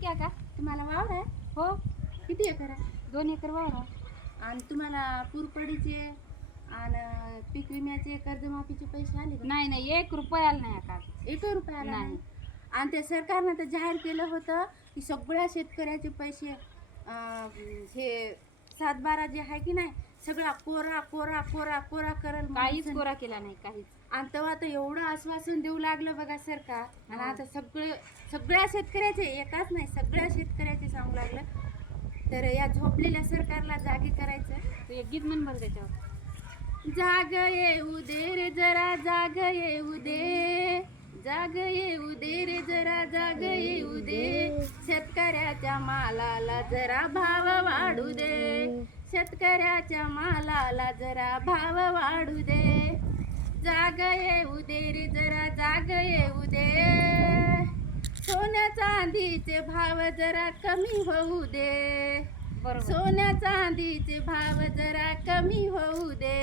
क्या का? तुम्हाला वावर आहे? हो, किती एकर आहे? 2 एकर वावर आहे. आणि तुम्हाला पूरपडीचे आणि पीक विम्याचे कर्जमाफीचे पैसे आले का? नाही नाही, 1 रुपयाला नाही का? 1 रुपया आला नाही. नाही. आणि त्या सरकारनं तर जाहीर केलं होतं की सगळ्या शेतकऱ्याचे पैसे हे 7/12 जे आहे की नाही सगळा कोरा कोरा कोरा कोरा करल काहीच म्हणून. कोरा केला नाही, काहीच. आणि तेव्हा तर एवढं आश्वासन देऊ लागलं बघा सरकार. आणि हो. आता सगळ्या शेतकऱ्याचे, एकाच नाही सगळ्या शेतकऱ्याचे सांगू लागलं. तर या झोपलेल्या सरकारला जागी करायचं. तू एक गीत म्हण बरं त्याच्यावर. जाग येऊ दे रे जरा, जाग येऊ दे, जाग येऊ दे रे जरा, जाग येऊ दे, शेतकऱ्याच्या मालाला जरा भाव वाढू दे, शेतकऱ्याच्या मालाला जरा भाव वाढू दे, जाग येऊ दे रे जरा, जाग येऊ दे, सोन्या चांदीचे भाव जरा कमी होऊ दे, बरोबर. सोन्या चांदीचे भाव जरा कमी होऊ दे,